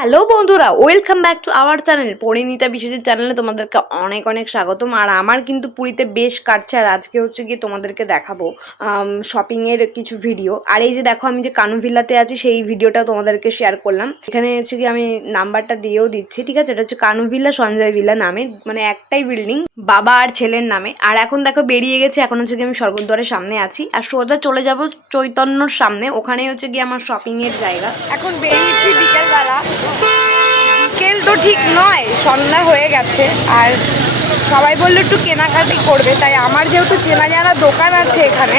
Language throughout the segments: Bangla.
হ্যালো বন্ধুরা, welcome back to our channel Parineeta Biswajit চ্যানেলে তোমাদেরকে অনেক অনেক স্বাগতম। আর আমার কিন্তু পুরীতে বেশ কাটছে, আর আজকে হচ্ছে গিয়ে তোমাদেরকে দেখাবো শপিংয়ের কিছু ভিডিও। আর এই যে দেখো, আমি যে কানু ভিল্লাতে আছি সেই ভিডিওটা তোমাদেরকে শেয়ার করলাম। এখানে হচ্ছে গিয়ে আমি নাম্বারটা দিয়েও দিচ্ছি, ঠিক আছে? এটা হচ্ছে কানু ভিল্লা সঞ্জয় ভিল্লা নামে, মানে একটাই বিল্ডিং, বাবা আর ছেলের নামে। আর এখন দেখো বেরিয়ে গেছে, এখন হচ্ছে গিয়ে আমি স্বর্গদ্বারের সামনে আছি, আর সোজা চলে যাব চৈতন্যর সামনে, ওখানেই হচ্ছে গিয়ে আমার শপিংয়ের জায়গা। এখন বেরিয়েছি বিকেলবেলা, বিকেল তো ঠিক নয়, সন্ধ্যা হয়ে গেছে। আর সবাই বললো একটু কেনাকাটি করবে, তাই আমার যেহেতু চেনা জানা দোকান আছে এখানে,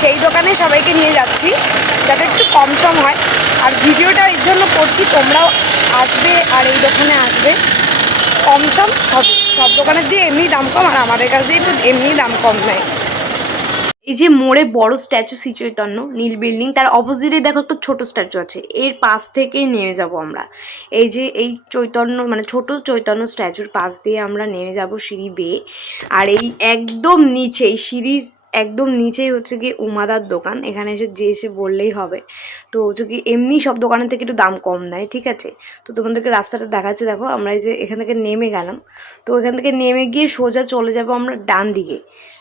সেই দোকানে সবাইকে নিয়ে যাচ্ছি যাতে একটু কম সম হয়। আর ভিডিওটা এর জন্য করছি, তোমরাও আসবে আর এই দোকানে আসবে, কম সম হবে। সব দোকানের দিয়ে এমনি দাম কম, আর আমাদের কাছ দিয়ে একটু এমনি দাম কম নেয়। এই যে মোড়ে বড় স্ট্যাচু শ্রী চৈতন্য নীল বিল্ডিং, তার অপোজিটে দেখো একটা ছোট স্ট্যাচু আছে, এর পাশ থেকেই নেমে যাব আমরা। এই যে এই চৈতন্য মানে ছোট চৈতন্য স্ট্যাচুর পাশ দিয়ে আমরা নেমে যাব সিঁড়ি বেয়ে। আর এই একদম নিচে এই সিঁড়ি একদম নিচেই হচ্ছে গিয়ে উমাদার দোকান, এখানে এসে বললেই হবে। তো হচ্ছে কি এমনি সব দোকানের থেকে একটু দাম কম নেয়, ঠিক আছে? তো তোমাদেরকে রাস্তাটা দেখাচ্ছে, দেখো আমরা এই যে এখান থেকে নেমে গেলাম। তো এখান থেকে নেমে গিয়ে সোজা চলে যাব আমরা ডান দিকে,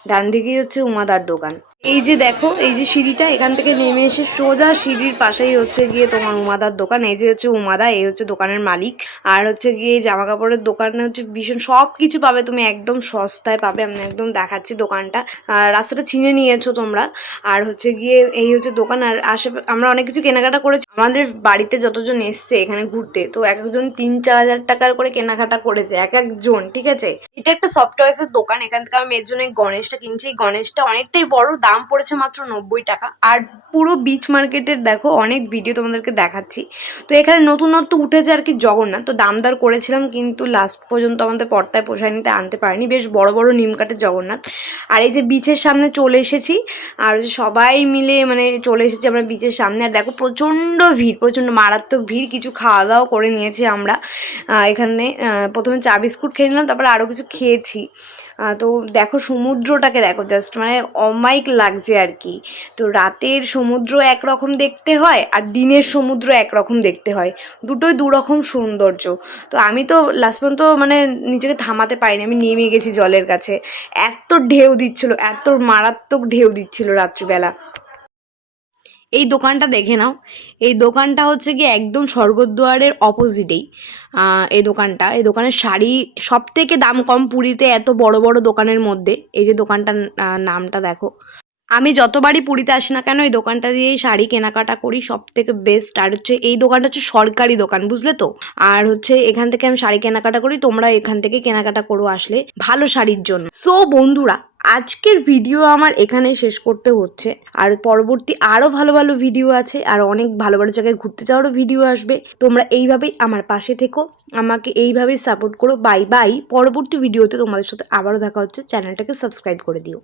ডান দিকেই হচ্ছে উমাদার দোকান। এই যে দেখো, এই যে সিঁড়িটা, এখান থেকে নেমে এসে সোজা সিঁড়ির পাশেই হচ্ছে গিয়ে তোমার উমাদার দোকান। এই যে হচ্ছে উমাদা, এই হচ্ছে দোকানের মালিক। আর হচ্ছে গিয়ে জামা কাপড়ের দোকানে হচ্ছে ভীষণ সব কিছু পাবে, তুমি একদম সস্তায় পাবে। আমি একদম দেখাচ্ছি দোকানটা, রাস্তাটা চিনে নিয়েছো তোমরা। আর হচ্ছে গিয়ে এই হচ্ছে দোকান। আর আমরা অনেক কিছু কেনাকাটা করেছি। আমাদের বাড়িতে যতজন এসছে এখানে ঘুরতে, তো এক একজন 3-4 হাজার টাকার করে কেনাকাটা করেছে এক একজন, ঠিক আছে? এটা একটা সফট টয়েসের দোকান, এখান থেকে আমি এর জন্য এই গণেশটা কিনছি। এই গণেশটা অনেকটাই বড়, দাম পড়েছে মাত্র 90 টাকা। আর পুরো বিচ মার্কেটের দেখো অনেক ভিডিও তোমাদেরকে দেখাচ্ছি। তো এখানে নতুনত্ব উঠেছে আর কি জগন্নাথ, তো দাম দর করেছিলাম, কিন্তু লাস্ট পর্যন্ত আমাদের পর্দায় পোষায় নিতে আনতে পারিনি। বেশ বড় বড় নিম কাঠের জগন্নাথ। আর এই যে বিচের সামনে চলে এসেছি, আর সবাই মিলে মানে চলে এসেছি আমরা বিচের সামনে। আর দেখো প্রচণ্ড ভিড়, প্রচণ্ড মারাত্মক ভিড়। কিছু খাওয়া দাওয়া করে নিয়েছি আমরা এখানে। প্রথমে চা বিস্কুট খেয়ে নিলাম, তারপরে আরও কিছু খেয়েছি। তো দেখো সমুদ্রটাকে দেখো, জাস্ট মানে অমাইক লাগছে আর কি। তো রাতের সমুদ্র একরকম দেখতে হয়, আর দিনের সমুদ্র একরকম দেখতে হয়, দুটোই দুরকম সৌন্দর্য। তো আমি তো লাস্ট পর্যন্ত মানে নিজেকে থামাতে পারিনি, আমি নেমে গেছি জলের কাছে। এত ঢেউ দিচ্ছিল, এত মারাত্মক ঢেউ দিচ্ছিল রাত্রিবেলা। এই দোকানটা দেখে নাও, এই দোকানটা হচ্ছে গিয়ে একদম স্বর্গদ্বারের অপোজিটেই এই দোকানের শাড়ি সব থেকে দাম কম পুরীতে, এত বড় বড় দোকানের মধ্যে। এই যে দোকানটার নামটা দেখো। আমি যতবারই পুরীতে আসি না কেন এই দোকানটা দিয়েই শাড়ি কেনাকাটা করি, সব থেকে বেস্ট। আর হচ্ছে এই দোকানটা হচ্ছে সরকারি দোকান, বুঝলে তো? আর হচ্ছে এখান থেকে আমি শাড়ি কেনাকাটা করি, তোমরা এখান থেকে কেনাকাটা করো আসলে ভালো শাড়ির জন্য। সো বন্ধুরা, আজকের ভিডিও আমার এখানেই শেষ করতে হচ্ছে। আর পরবর্তী আরও ভালো ভালো ভিডিও আছে, আর অনেক ভালো ভালো জায়গায় ঘুরতে যাওয়ারও ভিডিও আসবে। তোমরা এইভাবেই আমার পাশে থেকো, আমাকে এইভাবেই সাপোর্ট করো। Bye bye. পরবর্তী ভিডিওতে তোমাদের সাথে আবারও দেখা হচ্ছে, চ্যানেলটাকে সাবস্ক্রাইব করে দিও।